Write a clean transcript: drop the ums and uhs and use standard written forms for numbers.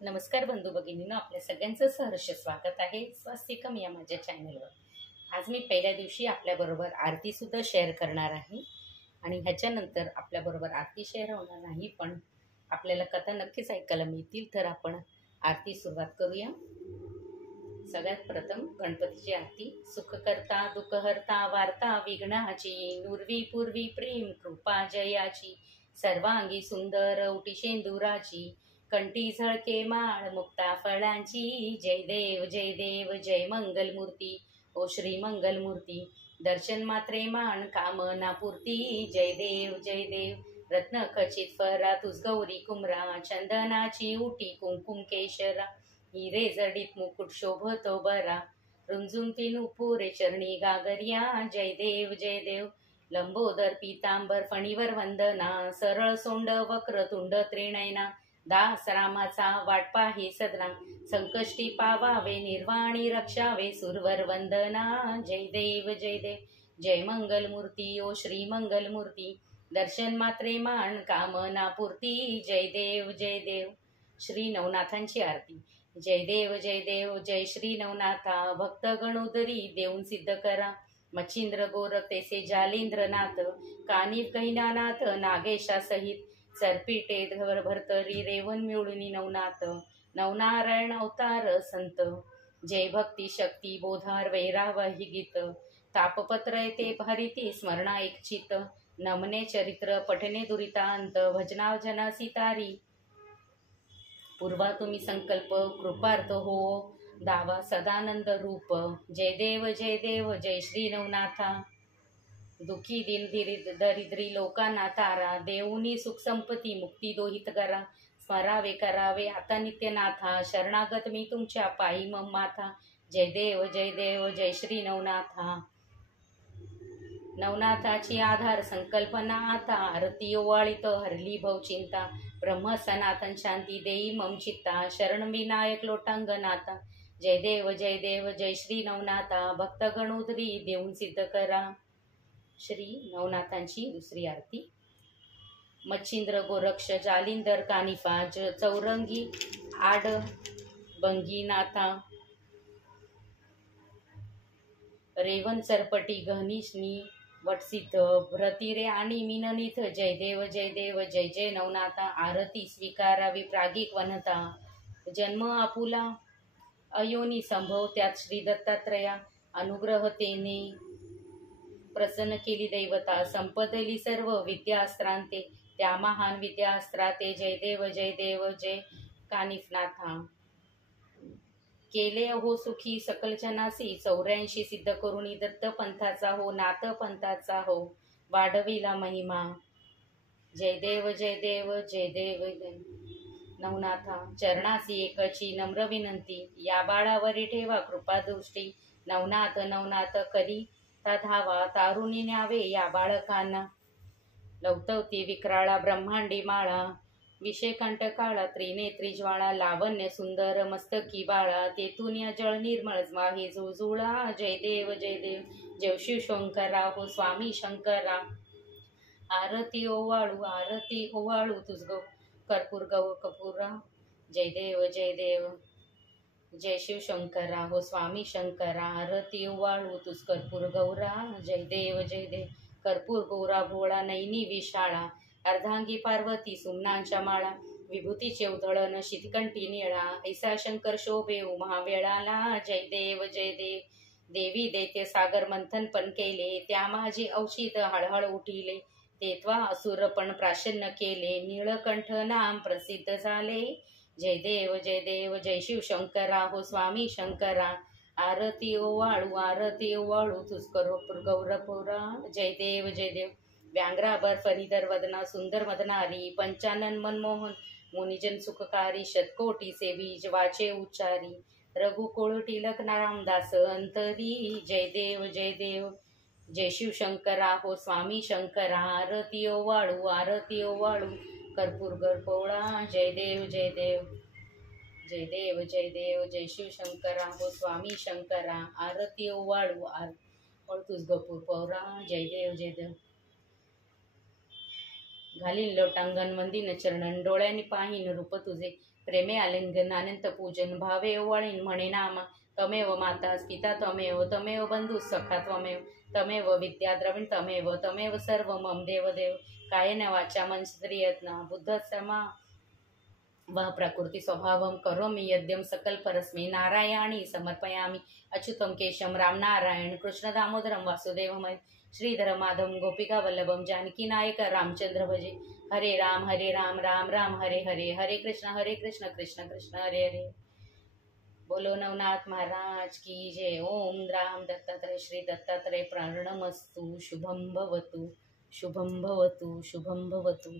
नमस्कार बंधू भगिनींनो, आपल्या सगळ्यांचं सहर्ष स्वागत आहे स्वास्तिकम या माझ्या चॅनलवर. आज मी पहिल्या दिवशी आपल्याबरोबर आरती सुद्धा शेअर करणार आहे आणि ह्याच्यानंतर आपल्याबरोबर आरती शेअर होणार नाही, पण आपल्याला कथा नक्कीच ऐकायला मिळतील. तर आपण आरती सुरुवात करूया. सगळ्यात प्रथम गणपतीची आरती. सुखकर्ता दुःखहर्ता वार्ता विघ्नाची, नुरवी पूर्वी प्रेम कृपा जयाची, सर्वांगी सुंदर उटी शेंदुराची, कंठी झळके माळ मुक्ता फळांची, जय देव जय देव जय मंगलमूर्ती ओ श्री मंगलमूर्ती, दर्शन मात्रे मान कामना पूर्ती, जय देव जय देव रत्न खचित फरा तुझ गौरी कुमरा, चंदनाची उटी कुंकुम केशरा, हिरे जडीत मुकुट शोभतो बरा, रुंजुंती नुपुरे चरणी गागरिया, जय देव जय देव लंबोदर पीतांबर फणीवर वंदना, सरळ सोंड वक्रतुंड त्रिनयना, दास रामाचा वाट पाही सदना, संकष्टी पावावे निर्वाणी रक्षावे सुरवर वंदना, जय देव जय देव जय मंगलमूर्ती ओ श्री मंगलमूर्ती, दर्शन मात्रे मान कामना पूर्ती, जय देव जय देव. श्री नवनाथांची आरती. जय देव जय श्री नवनाथा, भक्त गणोदरी देऊन सिद्ध करा, मच्छिंद्र गोरख तेसे जालिंद्रनाथ, कानिफ गहिनानाथ नागेशा सहित, सरपिटे धर भरतरी रेवन मिळुनी नवनाथ, नवनारायण अवतार संत, जय भक्ती शक्ती बोधार वैरावही गीत, तापपत्र येते भरिती स्मरणा एकचित, नमने चरित्र पठने दुरितांत, भजना जना सितारी, पूर्वा तुम्ही संकल्प कृपार्थ हो दावा सदानंद रूप, जय देव जय श्री नवनाथा, दुखी दिन दरिद्री लोकांना तारा, देऊनी सुख संपत्ती मुक्ती दोहित करा, स्मरावे करावे आता नित्यनाथा, शरणागत मी तुमच्या पायी मम माथा, जय देव जय श्री नवनाथा. नवनाथाची आधार संकल्पना आता, आरती ओवाळीत हरली भवचिंता, ब्रह्म सनातन शांती देई मम चित्ता, शरण विनायक लोटांगनाथा, जय देव जय श्री नवनाथा, भक्त गणोदरी देऊन सिद्ध करा. श्री नवनाथांची दुसरी आरती. मच्छिंद्र गोरक्ष जालिंदर कानिफा, चौरंगी आड बंगीनाथा, रेवन सरपटी गहनिशनी वटसिद्ध, भ्रतिरे आणि मिननिथ, जय देव जय जय नवनाथा, आरती स्वीकारावी प्रागिक वनता, जन्म आपुला अयोनी संभव त्यात श्री दत्तात्रया, अनुग्रहतेने प्रसन्न केली दैवता, संपदली सर्व विद्यास्त्रांते, त्या महान विद्यास्त्राते, जय देव जय कानिफनाथा, केले अहो सुखी सकल जनासी, 84 सिद्ध करुणी दत्त पंथाचा हो नाथ पंथाचा हो, वाढविला महिमा, जय देव जय नवनाथा, चरणासी एकची नम्र विनंती, या बाळावरी ठेवा कृपा दृष्टी, नवनाथ कधी धावा तारुणी न्यावे या बाळकांना, लवतवती विक्राळा ब्रह्मांडी माळा, विषय कंटकाळा त्रिनेत्री ज्वाळा, लावण्य सुंदर मस्तकी बाळा, तेथून या जळ निर्मळ वाहे जुळजुळा, जय देव जय शिव शंकरा हो स्वामी शंकरा, आरती ओवाळू तुझ कर्पूर गौ कपुरा, जय देव जय शिव शंकरा हो स्वामी शंकरा, आरती ओवाळू तुझ कर्पूर गौरा, जय देव कर्पूर गौरा भोळा नैनी विशाळा, अर्धांगी पार्वती सुमनांच्या माळा, विभूतीचे उधळण शितकंठी निळा, ऐसा शंकर शोभे महावेळाला, जय देव देवी दैत्य सागर मंथन पण केले, त्या माझे औषध हळहळ उठिले, तेत्वा असुर पण प्राशन्न केले, नीळकंठ नाम प्रसिद्ध झाले, जय देव जय शिव शंकरा हो स्वामी शंकरा, आरती ओवाळू तुझ कर्पूर गौरपुरा, जय देव व्यांग्राबर फणीधर वदना सुंदर मदनारी, पंचानन मनमोहन मुनिजन सुखकारी, शतकोटी सेवी वाचे उच्चारी, रघु कोळटी लखना रामदास अंतरी, जय देव जय शिव शंकरा हो स्वामी शंकरा, आरती ओवाळू कर्पूर गरपोळा, जय देव जय शिव शंकरा हो स्वामी शंकरा, आरती ओवाळू तुझ गपूर पौरा, जय देव घालीन लोटांगण मंदिन चरणन, डोळ्यांनी पाहीन रूप तुझे, प्रेमे आलिंगन अनंत पूजन भावे ओवाळीन म्हणे नामा तमेव माता पिता त्वमेव तमेव बंधू सखा तमेव विद्या द्रविण तमेव सर्व मम देवदेव कायेन वाचा मनस्त्रियत्ना बुद्ध समा वह प्रकृति स्वभावं करोमि यद्यं सकल परस्मै नारायणी समर्पयामि अच्युतं केशं राम नारायण कृष्ण दामोदरं वासुदेवमय श्रीधर माधवं गोपिका वल्लभं जानकी नायक रामचंद्र भजे हरे राम राम राम हरे हरे हरे कृष्ण कृष्ण कृष्ण हरे हरे। बोलो नवनाथ महाराज की जय। ओम राम दत्तात्रय श्री दत्तात्रय प्रणमस्तु शुभं भवतु शुभं भवतु शुभं भवतु।